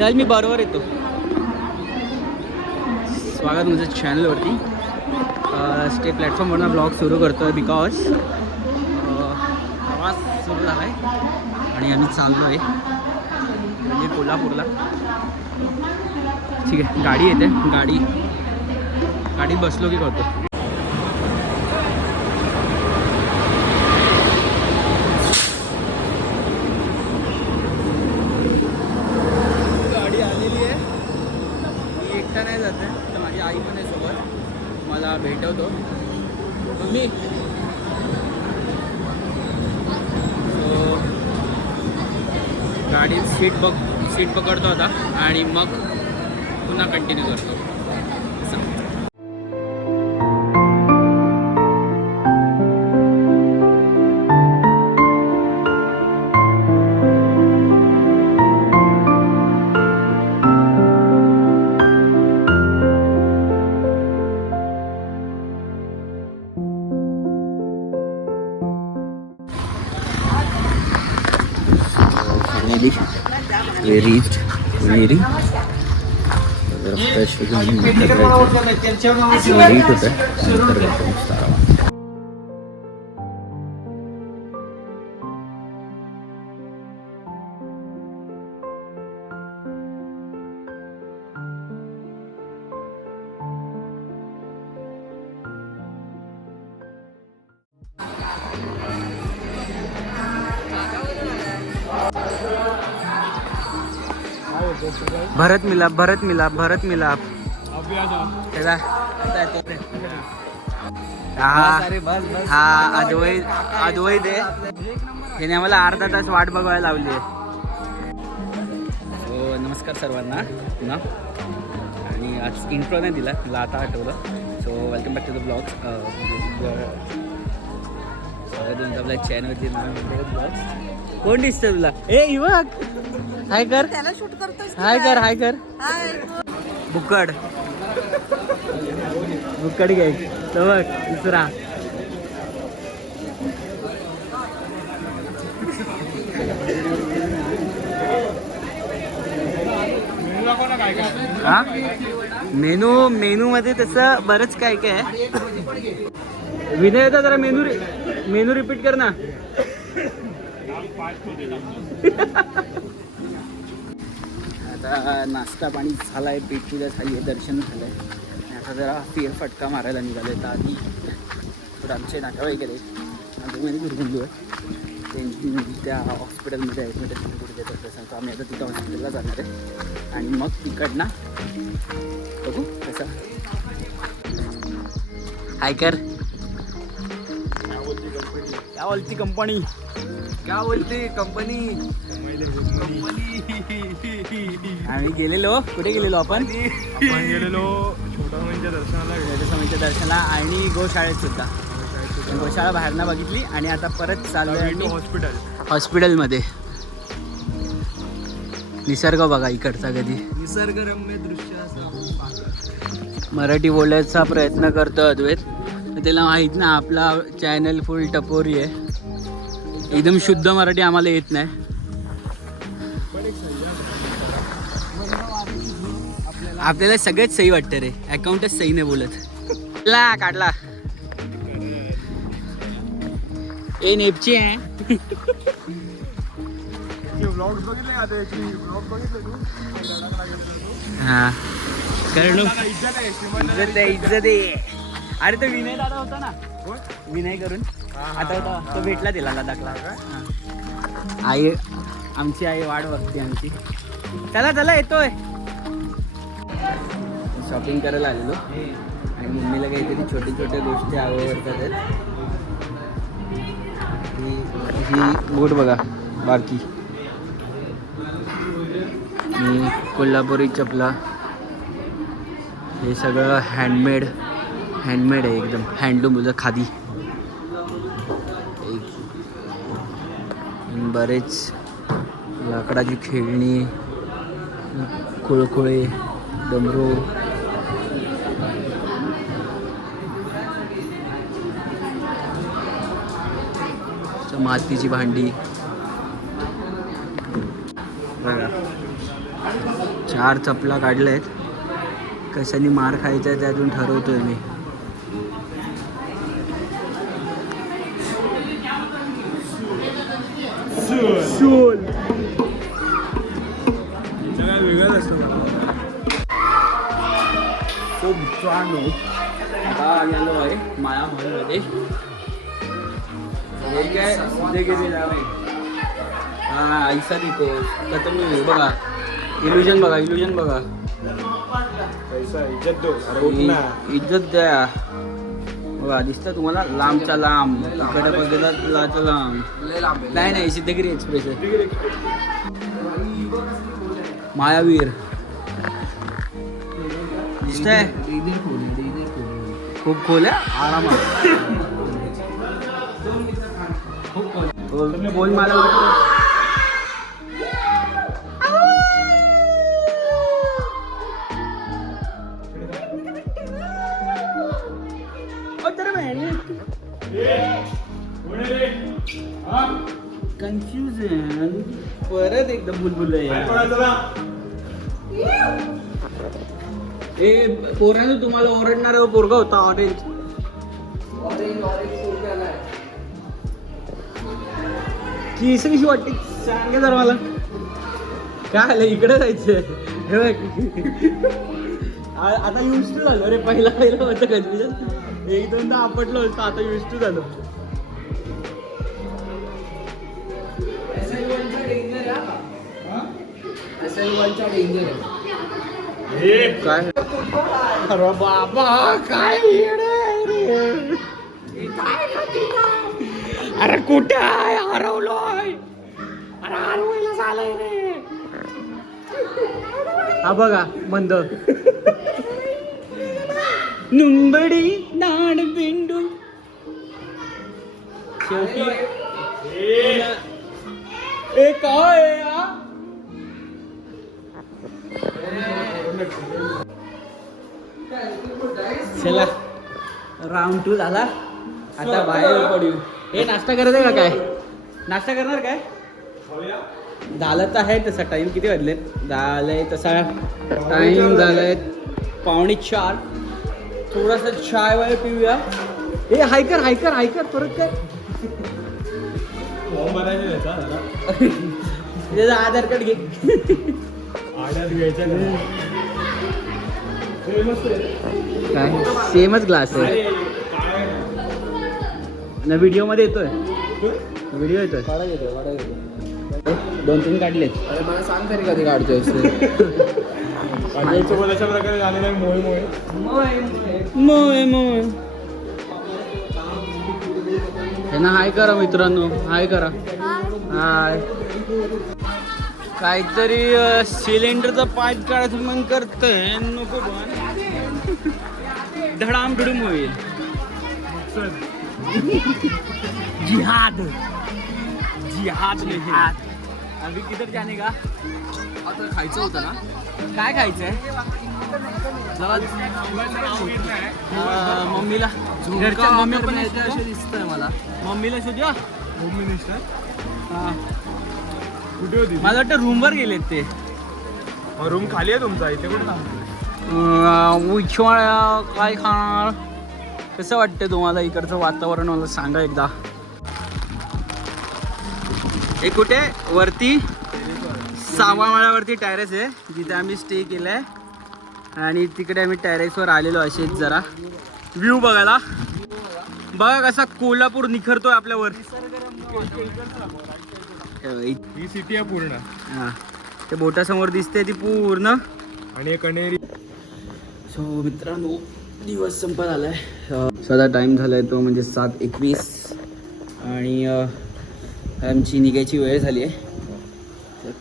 चल मी बरोबर येतो. स्वागत माझ्या चॅनलवरती. स्टे प्लॅटफॉर्मवरून ब्लॉग सुरू करतो आहे बिकॉज प्रवास सुरू झाला आहे आणि आम्ही चाललो आहे म्हणजे कोल्हापूरला. ठीक आहे, गाडी येते, गाडीत बसलो की कळतो. गाडी आलेली आहे. मी एकटा नाही जात आहे, तर माझी आई पण आहे सोबत. मला भेटवतो मम्मी. सो गाडीत सीट पकडतो आता आणि मग पुन्हा कंटिन्यू करतो. We reached Mary. फ्रेश होऊन लेट होतं. भरत मिलाप त्याला हा अद्वैत आहे. त्याने आम्हाला अर्धा तास वाट बघायला लावली आहे. सो नमस्कार सर्वांना पुन्हा. आणि आज इंट्रो नाही दिला, मला आता आठवलं. So welcome back to the blog. आपल्या चॅनलवरती ब्लॉग. कोण दिसतं तुला? ए युवक, हाय कर. त्याला शूट करतोय. हाय कर. बुक्कड घ्याय तर बघ दुसरा. हा मेनू मध्ये तसं बरंच काय काय आहे. विनय होता जरा मेनू रिपीट कर ना. आता नाश्ता पाणी झाला आहे, पेट पूजा झाली आहे, दर्शन झालं आहे. आणि आता जरा फेरफटका मारायला निघालो आहे. तर आधी थोडं आमचे नातेवाईक गेले, नातेवाईक गुरगुंजू आहे. त्या हॉस्पिटलमध्ये ॲडमिट आहे कुठे देतात तसं. तर आम्ही आता तिथं हॉस्पिटलला जाणार आहे आणि मग तिकडनं बघू कसं. हाय कर. क्या बोलती कंपनी. आम्ही गेलेलो, कुठे गेलेलो आपण छोट्या दर्शनाला आणि गोशाळेत सुद्धा. गोशाळा बाहेरनं बघितली आणि आता परत चाललोय हॉस्पिटलमध्ये. निसर्ग बघा इकडचा कधी. निसर्गरम्य दृश्य मराठी बोलायचा प्रयत्न करतो अद्वैत. त्याला माहीत ना आपला चॅनल फुल टपोरी आहे. एकदम शुद्ध मराठी आम्हाला येत नाही. आपल्याला सगळ्यात सही वाटतं रे. अकाउंटच सही नाही बोलत. काढला ए नेपची आहे. हा करणू इज्जत आहे. अरे तो विनय दादा होता ना, विनय करून आता होता तो भेटला तिला लडाखला. आई आमची आई वाट बघते आमची. चला येतोय. शॉपिंग करायला आलेलो आणि मम्मीला काहीतरी छोट्या गोष्टी आवडतात. ही बोट बघा बारकी. कोल्हापुरी चपला. हे सगळं हँडमेड आहे एकदम. हँडलूम बोलतं खादी. बरेच लाकडाची खेळणी, कुळकुळे, डमरू. मातीची भांडी बघा. 4 चपला काढल्या आहेत. कशाने मार खायचा त्यातून ठरवतोय मी. वेगळाच असतो. खूप छान हो. आता गेलो आहे माया मॉलमध्ये. हे काय सिद्धगिरी नाव आहे. हा ऐसा तिथो आता तुम्ही बघा इल्युजन बघा इल्युजन बघा. पैसा इज्जत दो. अरे उठ ना. इज्जत द्या बघा दिसतं तुम्हाला लांबच्या लांब इकडे बघितला लांबच्या लांब. नाही नाही सिद्धगिरी एक्सप्रेस आहे. मायावीर दिसतंय. खूप खोल आहे आरामात. बोल मला कन्फ्युजन परत एकदा बुलबुल ए पोरानं तुम्हाला ओरडणारा पोरगा होता ऑरेंज. केस कशी वाटते सांगा जरा मला. काय आलं इकडे जायचंय. हे बघ आता युज टू झालो रे. पहिला होतं कन्फ्युजन. एक दोनदा आपटलं होतं आता युज टू झालो. काय अरे बाबा काय अरे कुठे आहे हरवलोय. अरे हरवायला झालंय रे. हा बघा बंद नुंबडी नाड बिंडू शेवटी ए काय चला राऊंड 2 झाला. आता बाहेर पडू. हे नाश्ता करायचं का काय. नाश्ता करणार काय. झालं तर आहे तसा टाइम. किती वाजले झालंय तसा टाइम झालाय 3:45. थोडासा चाय वाय पिऊया. हे हायकर हायकर हायकर परत काय त्याचा आधार कार्ड घे. आधार घ्यायचा काय सेमच ग्लास आहे ना. व्हिडिओ मध्ये येतोय. व्हिडिओ येतोय. 2-3 काढलेच. अरे मला सांग तरी कधी काढतोय. सोबत अशा प्रकारे झालेला आहे. मोय मोय त्यांना हाय करा मित्रांनो. हाय करा. हाय. काहीतरी सिलेंडरचा पाईप काढायचं मन करतंय. नको पण धडाम धुडूम होईल. जिहाद जिहाद में जिहाद. अभी किधर जाने का. आता खायचं होतं ना. काय खायचंय. मम्मीला घरच्या मम्मी पण असे दिसतंय मला. मम्मीला शोधूया. होम मिनिस्टर हा कुठे होती. मला वाटतं रूमवर गेलेत ते. रूम खाली आहे तुमचा. इथे कुठे उछवाळ्या काय खाणार. कसं वाटतं तुम्हाला इकडचं वातावरण मला सांगा एकदा. हे कुठे वरती 6व्या माळ्यावरती टेरेस आहे जिथे आम्ही स्टे केलाय. आणि तिकडे आम्ही टेरेसवर आलेलो असेच जरा व्ह्यू बघायला. बघा कसा कोल्हापूर निखरतोय आपल्यावर. ही सिटी आहे पूर्ण. हा ते बोटासमोर दिसते ती पूर्ण. आणि कणेरी. सो मित्रांनो दिवस संपत आलाय. सध्या टाईम झालाय तो म्हणजे 7:21 आणि आमची निघायची वेळ झाली आहे.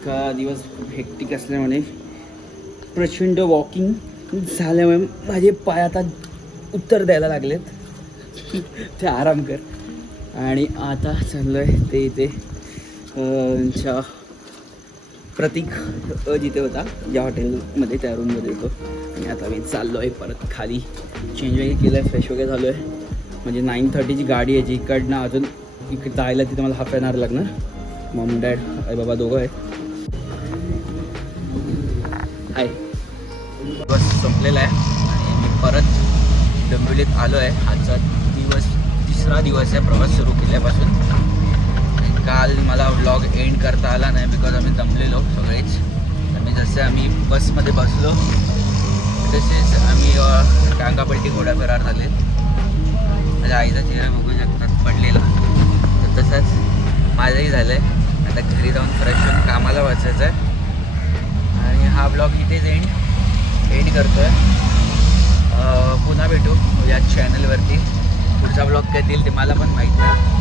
का दिवस खूप हेक्टिक असल्यामुळे प्रचंड वॉकिंग झाल्यामुळे माझे पाय आता उत्तर द्यायला लागलेत. ते आराम कर. आणि आता चाललो आहे ते इथे प्रतीक जिथे होता ज्या हॉटेलमध्ये त्या रूममध्ये येतो. आणि आता मी चाललो आहे परत खाली. चेंज वगैरे केलं आहे. फ्रेश वगैरे झालो आहे. म्हणजे 9:30ची गाडी आहे जी इकडनं अजून इकडे जायला तिथे मला हाफ एन आवर लागणार. मॉम डॅड आई बाबा दोघं आहेत. हाय दिवस संपलेला आहे आणि मी परत डोंबिवलीत आलो आहे. आजचा तिसरा दिवस आहे प्रवास सुरू केल्यापासून. आणि काल मला व्लॉग एंड करता आला नाही बिकॉज आम्ही दमलेलो सगळेच. आम्ही बसमध्ये बसलो तसेच आम्ही टांगापलटी घोडा फेरार झाले. माझ्या आईचा चेहरा बघू शकतात पडलेला. तर तसंच माझंही झालं आहे. आता घरी जाऊन फ्रेश होऊन कामाला वाचायचं आहे. आणि हा ब्लॉग इथेच एंड करतो आहे. पुन्हा भेटू या चॅनलवरती. पुढचा ब्लॉग कधी येईल ते मला पण माहीत नाही.